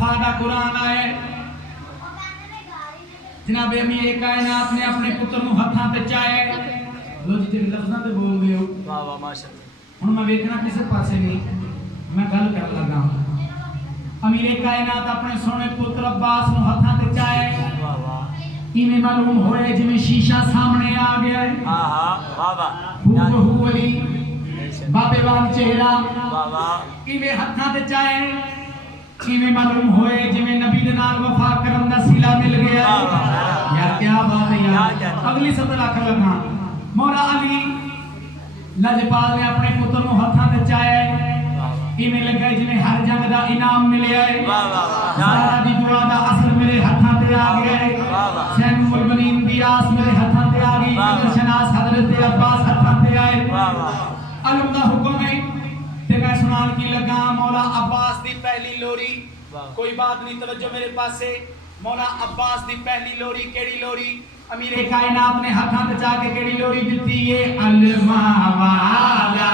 वफा दा कुरान आया जनाब अमीर कायनात ने अपने पुत्र नु हत्थां ते चाहे लो जी तेरे लफ्ज़ां ते बोल दियो वाह वाह माशाअल्लाह हुन मैं देखना किसे पासे नहीं मैं गल कर लगा अमीर कायनात अपने सोने पुत्र अब्बास नु हत्थां ते चाहे वाह वाह इवें मालूम होए जिवें शीशा सामने आ गया है हां हां वाह वाह हूबहू वली बाबे वाल चेहरा वाह वाह इवें हत्थां ते चाहे इवें मालूम होए जिवें नबी दे नाल वफा करन दा सिला मिल गया यार क्या बात है यार अगली सतर आखर लगा मौला अली लजपाल ने अपने पुत्र नु हत्थां ते चाहे इवें लगा जिवें हर जंग दा इनाम मिलया है वाह वाह सारा दी दुआ दा असर मेरे हत्थां ते आ गया है सैनुल बनीन दी आस मेरे हत्थां ते आ गई शनास हजरत अब्बास हत्थां ते आए वाह वाह अलम दा हुक्म है ते मैं सुनान की लगा मौला अब्बास दी पहली लोरी कोई बात नहीं तवज्जो मेरे पासे मौला अब्बास दी पहली लोरी केड़ी लोरी अमीर कायनात ने हत्थां ते जाके केड़ी लोरी दित्ती है अलमा वाला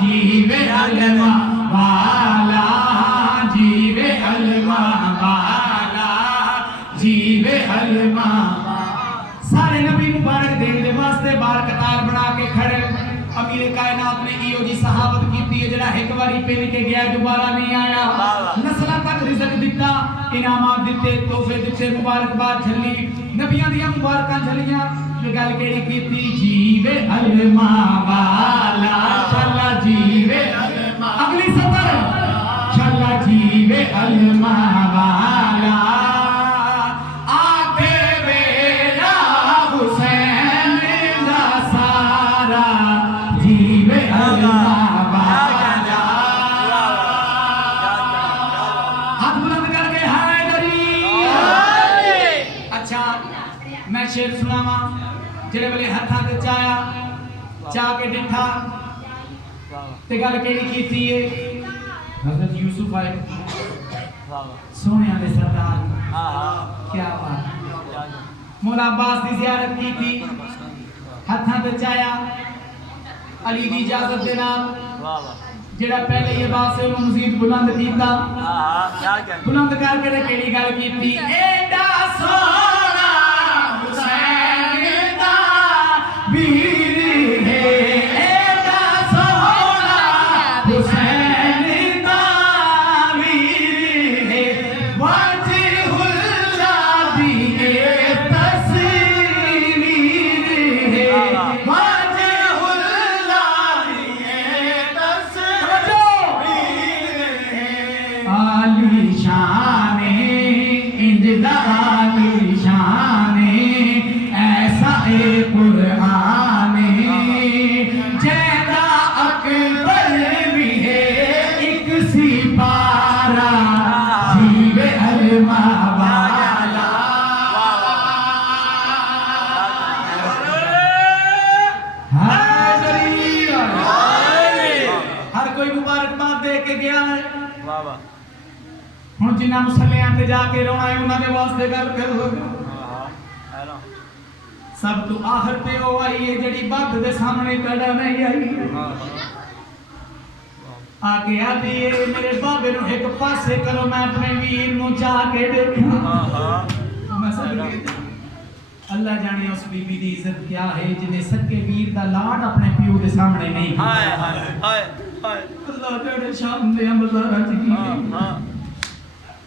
जीवे अलमा वाला जीवे अलमा वाला जीवे अलमा सारे नबी मुबारक देने दे वास्ते बार कतार बना के खड़े अमीर कायनात ने इयो जी सहाबत कीती है जेड़ा एक बारी पेल के गया दोबारा नहीं आया नस्लां तक रिज़्क दिता इनामात दिते तोहफे दिते मुबारकबाद झली नबियां दी मुबारकां झलियां ते गल केड़ी कीती जीवे अलमा वाला चला जीवे अलमा अगली सतर चला जीवे अलमा वाला आके वेला हुसैन दा सारा जीवे अलमा वाला हाथ बुलंद करके हैदरी अच्छा मैं शेर सुनावा जेड़े वाले हत्थां ते चाया चा के डिठा ते गल केड़ी कीती है हजरत यूसुफ आए सोने दे सरदार हां हां क्या बात मौला अब्बास की ज़ियारत की थी हत्थां ते चाया अली दी इजाजत दे नाल वाह वाह जेड़ा पहले ये बात से उन्होंने मजीद बुलंद कीता हां हां क्या क्या बुलंद करके ते केड़ी गल कीती एडा सोना हुसैन दा वीर है एडा सोना हुसैन दा वीर है वजहुल्लाह दी तस्वीर है वजहुल्लाह दी तस्वीर है आली शाने इंजदा आली शाने ऐसा ए कुरान जैदा अकबर भी है एक सिपारा जीवे अलमा वाला हर कोई मुबारकबाद दे के गया है वाह वाह हुण जिन्हां मुसल्लियां ते जाके रोना है उन्हां दे वास्ते गल कर होगा हां हेलो सब तो आखिर पे ओ आई है जेड़ी बद दे सामने कड़ा नहीं आई हां आके आती है मेरे बाबे नु एक पासे करो मैं अपने वीर नु चाह के देखूं हां हां मैं सब अल्लाह जाने उस बीबी दी इज्जत क्या है जिन्हें सच्चे वीर दा लाड अपने पियो के सामने नहीं हाय हाय हाय हाय अल्लाह तेरे शाम दे अमला रच की हां हां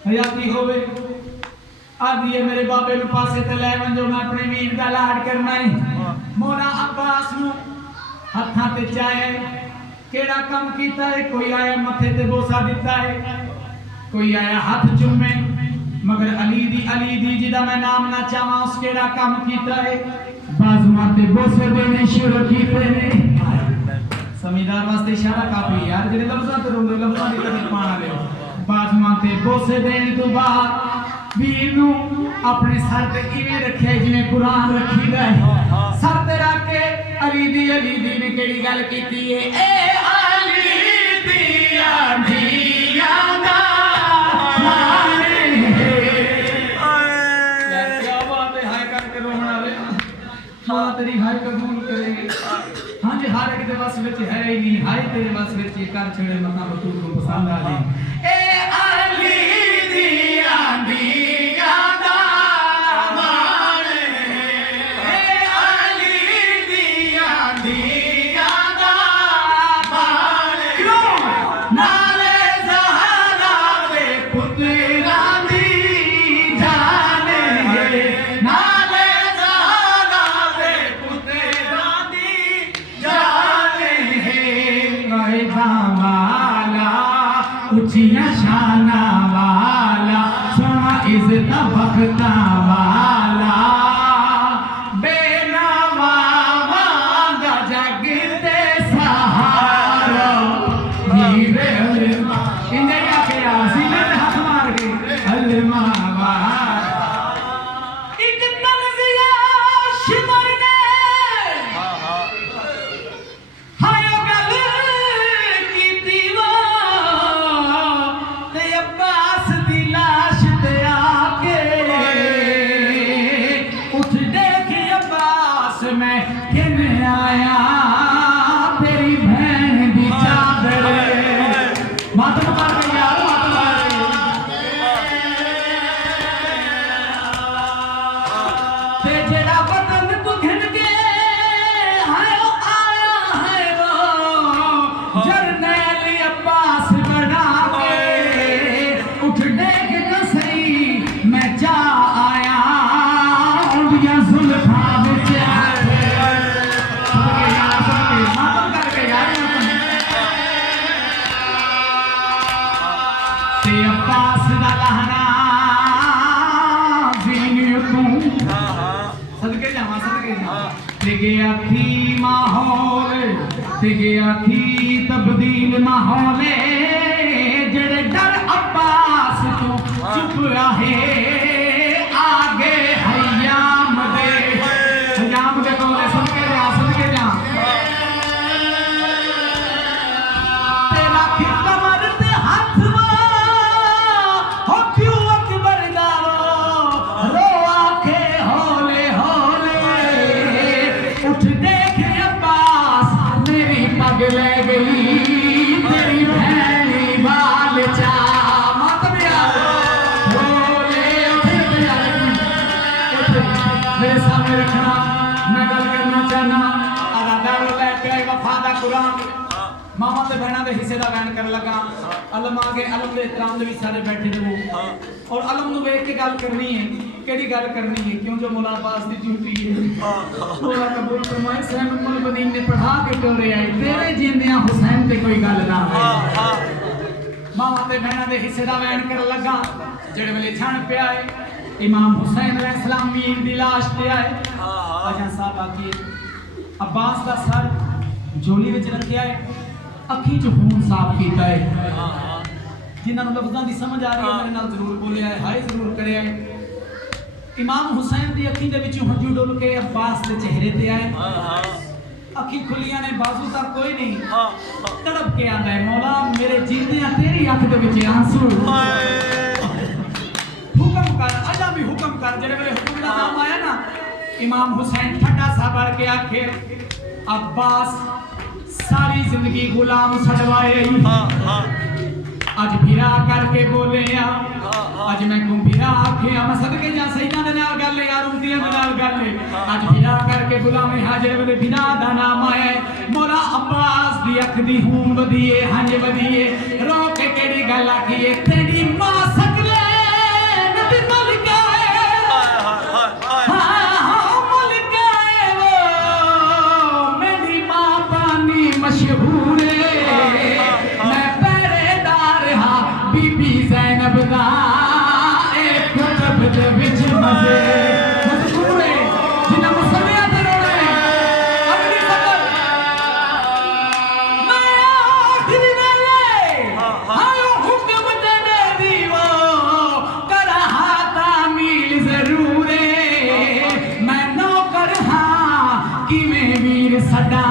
हयाती होवे आदि है मेरे बाबे नु पासे ते ले वंजो मैं अपने वीर दा लाड करना है मौला अब्बास नु हत्थां ते चाहे केड़ा काम कीता है कोई आया मथे ते बोसा दिता है कोई आया हाथ चुमे मगर अली दी जिदा मैं नाम ना चावा उस केड़ा काम कीता है बाजुआं ते बोसे देने शुरू कीते ने समीदार वास्ते इशारा काफी यार जेडे लफ्जां ते रोंदे लफ्जां दी कदर पाना ले बाजुआं ते बोसे देने तो बाद वीर नु अपने सर ते इवें रखे जिवें कुरान रखीदा है सर ते रख के अली दी ने केड़ी गल कीती है ए अली दी आंधिया दा तेरी हाय कबूल करेंगे हां जी हर एक दे बस विच है ही नहीं हाय तेरे बस विच कर छड़े मता तू को पसंद आ जाए ए अली दी इज़्ज़त बख्ता वाला बेनवा वांगा जग दे सहारा हीरे अलमा इंजे आके सीने ते हाथ मार के अलमा एक तंज़िया शिमर ने हाय गल कीती वा ते अब्बास दी लाश ते आके उठ देख अब्बास मैं किन आया तेरी बहन दी चादर मातम कर के यार मातम ते जेड़ा बदन तू घिन के हाय ओ आया है वो जरनैल अब्बास बना के उठ देख न सही मैं जा आया उंडिया जुल्फा विच हाथ सदके यार सदके मातम करके यार मातम ते अब्बास दा लहना जीनियो तू सदके जावा ते गया थी माहौल ते गया थी तब्दील माहौल जेड़े डर अब्बास तो चुप रहे आगे हयाम दे कोले सदके जा तेरा की कमर ते हाथ हो क्यों अकबर दारो रो आके होले होले उठ देख अब्बास मेरी पग ले गई तेरी भैनी बाल चा मातम यार होले उठ मेरे सामने रखना मैं गल करना चाहना आधा दारो लेके आए वफा दा कुरान मामा ते बहना दे हिस्से दा बयान कर लगा अलम आगे अलम दे इहतराम दे विच सारे बैठे रहो और अलम नु वेख के गल करनी है केड़ी गल करनी है क्यों जो मौला अब्बास दी ड्यूटी है मौला कबूल फरमाए सैयद उमर मदीन ने पढ़ा के टोरे आए तेरे जिंदियां हुसैन ते कोई गल ना है मामा ते बहना दे हिस्से दा बयान कर लगा जेड़े वेले छण पिया है इमाम हुसैन अलैहिस्सलाम मीर दी लाश ते आए अजा साहब आके अब्बास दा सर झोली विच रखिया है अखी च खून साफ कीता है जिन्हां नूं लफ्ज़ां दी समझ आ रही है मेरे नाल जरूर बोलिया है हाय जरूर करिया है इमाम हुसैन दी अखी दे विच हंझू डुल के अब्बास दे चेहरे ते आए अखी खुलियां ने बाजू तक कोई नहीं तड़प के आंदा है मौला मेरे जिंदियां तेरी अख दे विच आंसू हुक्म कर अजा भी हुक्म कर जेड़े मेरे हुक्म दा नाम आया ना इमाम हुसैन ठंडा सा भर के आखे अब्बास सारी जिंदगी गुलाम छड़वाए आज भिरा करके बोले आज मैं को भिरा आखे मैं सदके जा सईदा दे नाल गल यार उम्मतियां दे नाल गल आज भिरा करके गुलाम हाजिर मेरे भिरा दा नाम आए मौला अब्बास दी अख दी हूं वधिए हंज वधिए रो के केड़ी गल आखीए तेरी मां सकले नबी मलिका मशहूर मैं पहरेदार हां बीबी ज़ैनब दा एक कुतब दे विच मजे मशहूर है जिन्हां मुसलियां ते रोने अगली सफर मैं आखिरी वेले आयो हुक्म देने दीवो करा तामील जरूर मैं नौकर हां किवें वीर सदा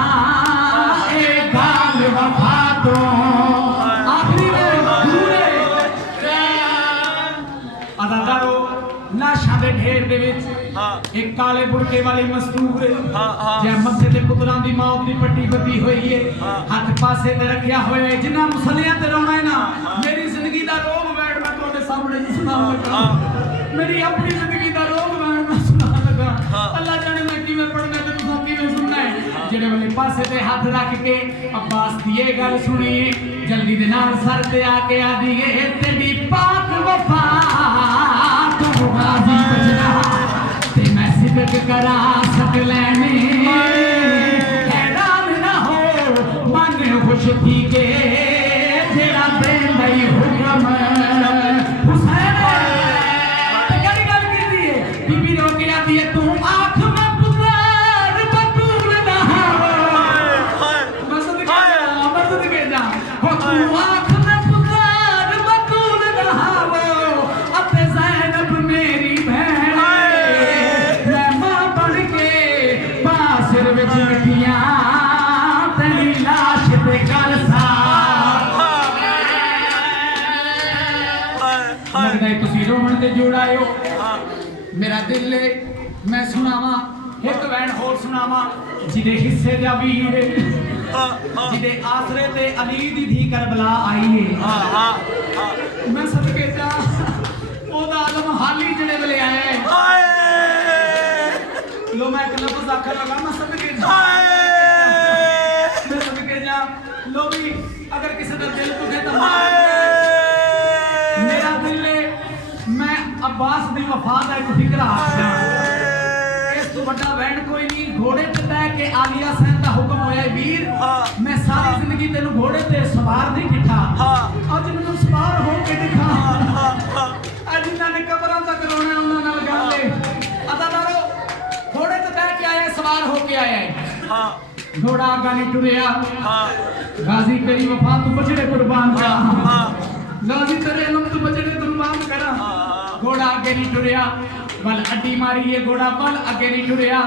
ढेर दे विच एक काले बुरके वाली मस्तूर जे मथे ते पुत्रां दी मौत दी पट्टी बंधी हुई है हाथ पासे ते रखिया होया है जिन्हां मुसलियां ते रोना है ना मेरी जिंदगी दा रोग बैठ मैं तोड़े सामने सुनान लगा मेरी अपनी जिंदगी दा रोग बैठ मैं सुनान लगा अल्लाह जाने मैं किवें पढ़ना ते तुसां किवें सुनना है जेड़े वाले पासे ते हाथ रख के अब्बास दी ये गल सुनी जल्दी दे नाल सर ते आके आदी ए तेरी पाक वफा तो गाजी बजना ते मैं सिदक करा सक लेने हैरान ना हो मन खुश थी के तेरा बेंदई हुक्म हुसैन दे जुड़ायो हाँ मेरा दिल मैं सुनावा एक वैन होर सुनावा जिदे हिस्से दा वीर हाँ हाँ जिदे आसरे ते अली दी धी करबला आई है हाँ हाँ हाँ मैं सदके जा ओदा आलम हाली जड़े वेले आया है हाय लो मैं एक लफ्ज़ आखर लगा मैं सदके जा हाय मैं सदके जा लो भी अगर किसी का दिल दुखे तो मेरा दिल मैं अब्बास दी वफा दा एक फिक्र आखदा इस तो बड़ा वैन कोई नहीं घोड़े ते बैठ के आलिया सैन दा हुक्म होया वीर मैं सारी जिंदगी तेनु घोड़े ते सवार नहीं दिखा अज मैनू सवार हो के दिखा अज जिन्हां ने कबरां तक रोना उन्हां नाल गल है अदादारो घोड़े ते बैठ के आया सवार हो के आया हाँ घोड़ा आगा नहीं टुरिया हाँ गाजी तेरी वफा तू बजड़े कुर्बान करा हाँ गाजी तेरे इल्म तू बजड़े कुर्बान करा घोड़ा आगे नहीं टुरिया बल अड्डी मारी है घोड़ा बल आगे नहीं टुरिया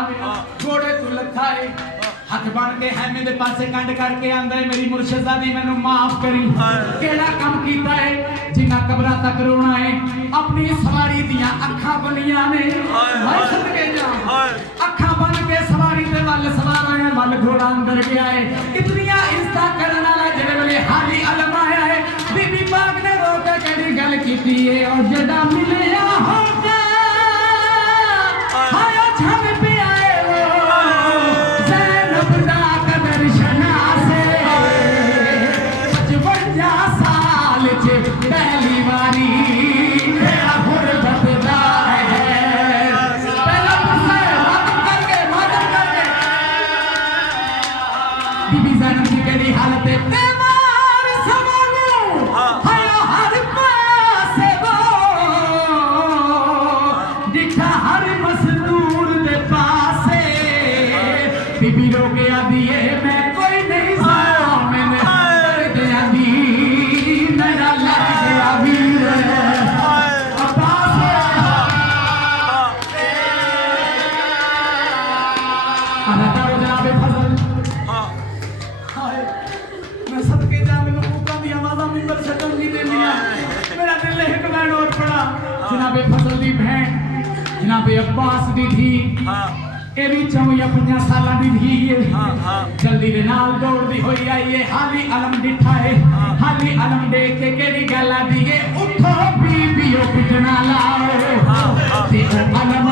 घोड़े तू लखा है हाथ बन के हैमे दे पासे कंड करके आंदा है मेरी मुर्शिदादी मैनू माफ करी केड़ा काम कीता है जिन्ना कबरां तक रोना है अपनी सवारी दियां अखां बनियां ने मैं सदके जा अखां बन के सवारी दे वल सवार आए वल घोड़ा अंदर गया है इतनियां इज्जत करन वाला जेड़े वेले हाली अलम आया है बीबी पाक ने रो के केड़ी गल कीती है और जड़ा मिलिया होता हाय छन पे आए वो ज़ैनब दा कदर शनासे 55 साल च पहली बारी तेरा गुरबत दा है पहला पुछे मातम करके बीबी ज़ैनब की केड़ी हालत है बीमार सवालू हाय हर पासे वो दिखा हर मजदूर दे पासे बीबी रो के आदी है मैं कोई नहीं सा मैंने दे आदी मेरा लग गया वीर अब्बास अल्लाह ताला जनाबे फजल हाय मैं सदके जा मैनू भूखा दी आवाज़ां मिंबर छड्डण नहीं देंदियां मेरा दिल एक बैन और पड़ा जनाबे फजल दी बहन जनाबे अब्बास दी धी ਇਹ ਵੀ 4 ਜਾਂ 5 ਸਾਲਾਂ ਦੀ ਧੀ ਹੈ ਜਲਦੀ ਦੇ ਨਾਲ ਦੌੜਦੀ ਹੋਈ ਆਈ ਹੈ ਹਾਲੀ ਅਲਮ ਡਿਠਾ ਹੈ ਹਾਲੀ ਅਲਮ ਦੇਖ ਕੇ ਕਿਹੜੀ ਗੱਲ ਆਦੀ ਹੈ ਉੱਠੋ ਬੀਬੀਓ ਪਿਟਣਾ ਲਾਓ ਤੇ ਉਹ ਅਲਮ